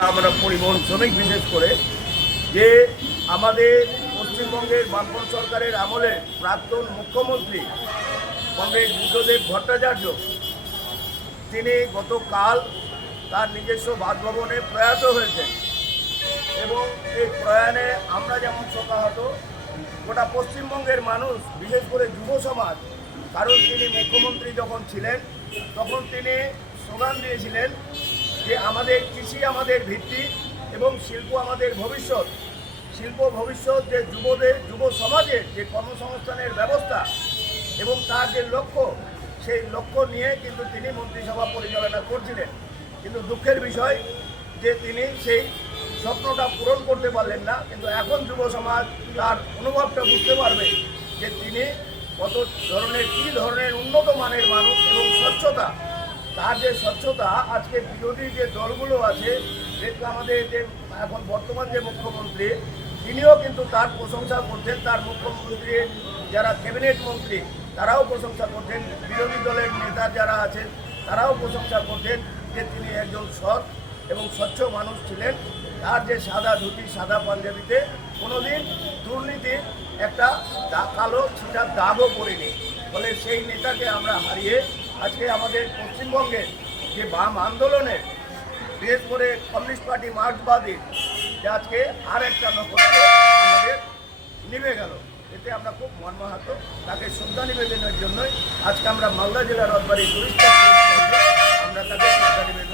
আমরা পরিবহন শ্রমিক বিশেষ করে যে আমাদের পশ্চিমবঙ্গের বামপন্থী সরকারের আমলে প্রাক্তন মুখ্যমন্ত্রী কমরেড বুদ্ধদেব ভট্টাচার্য তিনি গতকাল তার নিজস্ব বাসভবনে প্রয়াত হয়েছেন এবং এই প্রয়াণে আমরা যেমন শোকাহত গোটা পশ্চিমবঙ্গের মানুষ বিশেষ করে যুব সমাজ, কারণ তিনি মুখ্যমন্ত্রী যখন ছিলেন তখন তিনি স্লোগান দিয়েছিলেন যে আমাদের কৃষি আমাদের ভিত্তি এবং শিল্প আমাদের ভবিষ্যৎ। শিল্প ভবিষ্যৎ যে যুব সমাজের যে কর্মসংস্থানের ব্যবস্থা এবং তার যে লক্ষ্য, সেই লক্ষ্য নিয়ে কিন্তু তিনি মন্ত্রিসভা পরিচালনা করছিলেন। কিন্তু দুঃখের বিষয় যে তিনি সেই স্বপ্নটা পূরণ করতে পারলেন না। কিন্তু এখন যুব সমাজ তার অনুভবটা বুঝতে পারবে যে তিনি কত ধরনের কী ধরনের উন্নত মানের মানুষ এবং স্বচ্ছতা, তার যে স্বচ্ছতা আজকে বিরোধী যে দলগুলো আছে, যেহেতু আমাদের যে এখন বর্তমান যে মুখ্যমন্ত্রী তিনিও কিন্তু তার প্রশংসা করছেন, তার মুখ্যমন্ত্রীর যারা ক্যাবিনেট মন্ত্রী তারাও প্রশংসা করছেন, বিরোধী দলের নেতা যারা আছেন তারাও প্রশংসা করছেন যে তিনি একজন সৎ এবং স্বচ্ছ মানুষ ছিলেন। তার যে সাদা ধুতি সাদা পাঞ্জাবিতে কোনোদিন দুর্নীতির একটা কালো ছিটার দাগও পড়েনি। ফলে সেই নেতাকে আমরা হারিয়ে আজকে আমাদের পশ্চিমবঙ্গের যে বাম আন্দোলনের বিশেষ করে কমিউনিস্ট পার্টি মার্ক্সবাদী যে আজকে আর একটা নক্ষত্র আমাদের নিভে গেল, এতে আমরা খুব মর্মাহত। তাকে শ্রদ্ধা নিবেদনের জন্যই আজকে আমরা মালদা জেলার রথবাড়ি টুরিস্ট আমরা তাকে শ্রদ্ধা নিবেদন